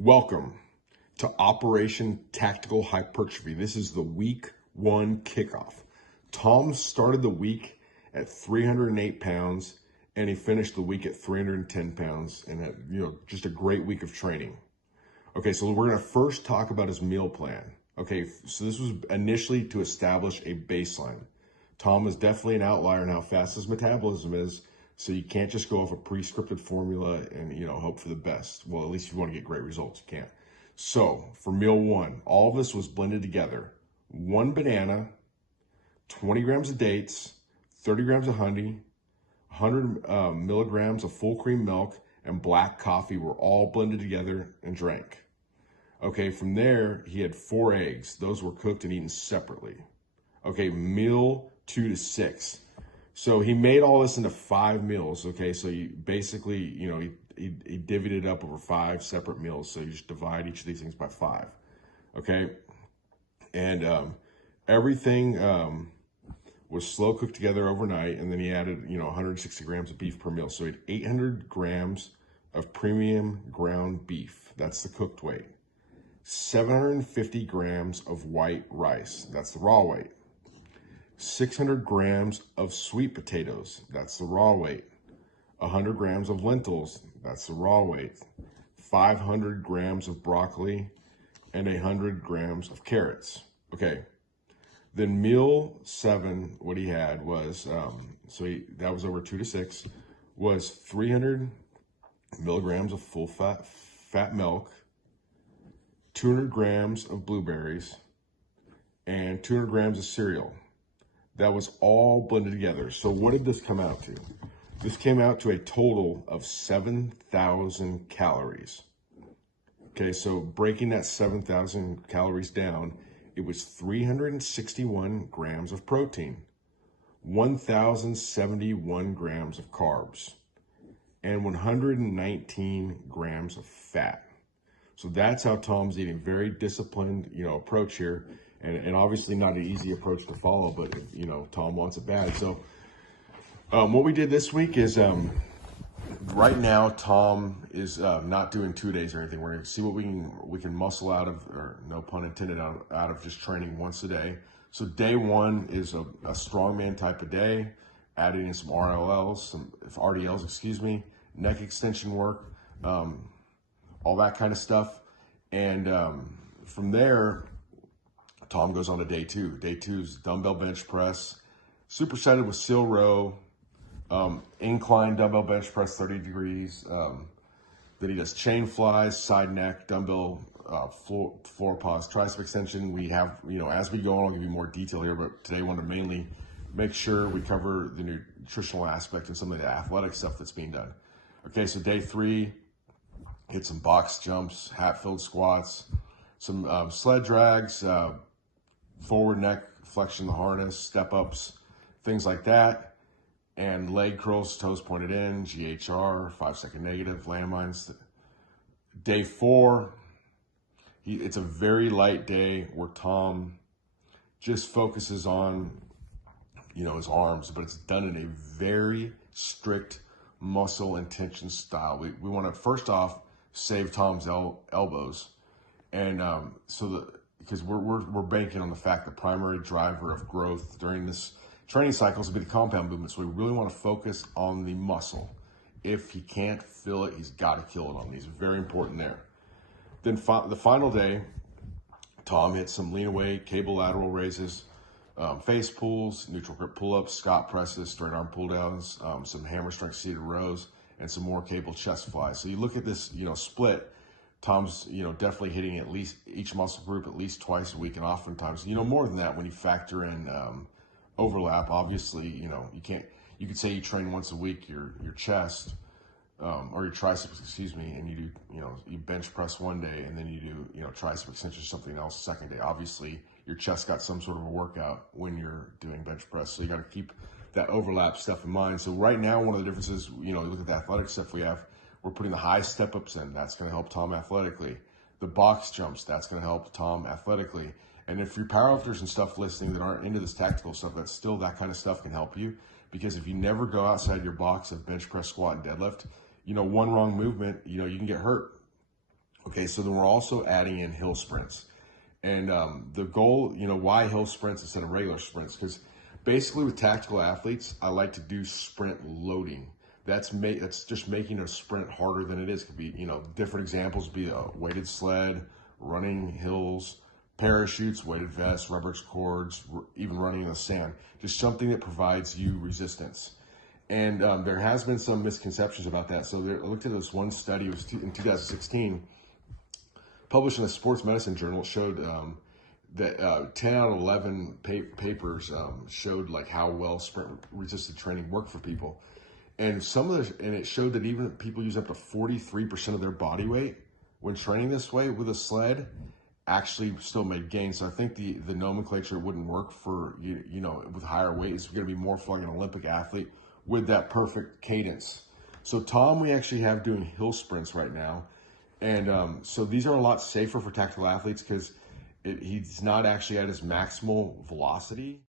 Welcome to Operation Tactical Hypertrophy. This is the week 1 kickoff. Tom started the week at 308 pounds and he finished the week at 310 pounds and had, just a great week of training. Okay, so we're going to first talk about his meal plan. Okay, so this was initially to establish a baseline. Tom is definitely an outlier in how fast his metabolism is, so you can't just go off a pre-scripted formula and, hope for the best. Well, at least if you want to get great results, you can't. So for meal 1, all of this was blended together. 1 banana, 20 grams of dates, 30 grams of honey, 100 milligrams of full cream milk, and black coffee were all blended together and drank. Okay, from there, he had 4 eggs. Those were cooked and eaten separately. Okay, meal 2 to 6. So he made all this into 5 meals. Okay, so you basically, he divvied it up over 5 separate meals. So you just divide each of these things by 5. Okay, and everything was slow cooked together overnight, and then he added, 160 grams of beef per meal. So he had 800 grams of premium ground beef. That's the cooked weight. 750 grams of white rice. That's the raw weight. 600 grams of sweet potatoes. That's the raw weight. 100 grams of lentils. That's the raw weight. 500 grams of broccoli and 100 grams of carrots. Okay. Then meal 7, what he had was, that was over 2 to 6, was 300 milligrams of full fat milk, 200 grams of blueberries, and 200 grams of cereal. That was all blended together. So what did this come out to? This came out to a total of 7,000 calories. Okay, so breaking that 7,000 calories down, it was 361 grams of protein, 1,071 grams of carbs, and 119 grams of fat. So that's how Tom's eating. Very disciplined, approach here. And obviously not an easy approach to follow, but Tom wants it bad. So what we did this week is right now Tom is not doing 2 days or anything. We're gonna see what we can muscle out of, or no pun intended, out of just training once a day. So day 1 is a strongman type of day, adding in some RDLs, neck extension work, all that kind of stuff. And from there, Tom goes on to day 2. Day 2 is dumbbell bench press, supersetted with seal row, incline dumbbell bench press 30 degrees. Then he does chain flies, side neck, dumbbell floor pause, tricep extension. We have, as we go on, I'll give you more detail here, but today I want to mainly make sure we cover the nutritional aspect and some of the athletic stuff that's being done. Okay, so day 3, hit some box jumps, hat-filled squats, some sled drags, forward neck flexion, the harness, step ups, things like that, and leg curls, toes pointed in, GHR, 5-second negative, landmines. Day 4, it's a very light day where Tom just focuses on, his arms, but it's done in a very strict muscle intention style. We want to first off save Tom's elbows, and because we're banking on the fact the primary driver of growth during this training cycle will be the compound movement. So we really want to focus on the muscle. If he can't feel it, he's got to kill it on these. Very important there. Then the final day, Tom hit some lean away, cable lateral raises, face pulls, neutral grip pull-ups, Scott presses, straight arm pull downs, some hammer strength seated rows, and some more cable chest flies. So you look at this, split. Tom's, definitely hitting at least each muscle group at least twice a week, and oftentimes, more than that when you factor in overlap. Obviously, you could say you train once a week your chest or your triceps, and you do, you bench press one day, and then you do, tricep extension or something else second day. Obviously, your chest got some sort of a workout when you're doing bench press, so you got to keep that overlap stuff in mind. So right now, one of the differences, look at the athletic stuff we have. We're putting the high step-ups in. That's going to help Tom athletically. The box jumps, that's going to help Tom athletically. And if you're powerlifters and stuff listening that aren't into this tactical stuff, that's still that kind of stuff can help you. Because if you never go outside your box of bench press, squat, and deadlift, one wrong movement, you can get hurt. Okay, so then we're also adding in hill sprints. And the goal, why hill sprints instead of regular sprints? Because basically with tactical athletes, I like to do sprint loading. That's just making a sprint harder than it is. Could be, different examples would be a weighted sled, running hills, parachutes, weighted vests, rubber cords, even running in the sand. Just something that provides you resistance. And there has been some misconceptions about that. So I looked at this one study, it was in 2016, published in a sports medicine journal. It showed that 10 out of 11 papers showed like how well sprint resisted training worked for people. And it showed that even people use up to 43% of their body weight when training this way with a sled actually still made gains. So I think the nomenclature wouldn't work for with higher weight. It's going to be more for like an Olympic athlete with that perfect cadence. So Tom, we actually have doing hill sprints right now. And so these are a lot safer for tactical athletes because he's not actually at his maximal velocity.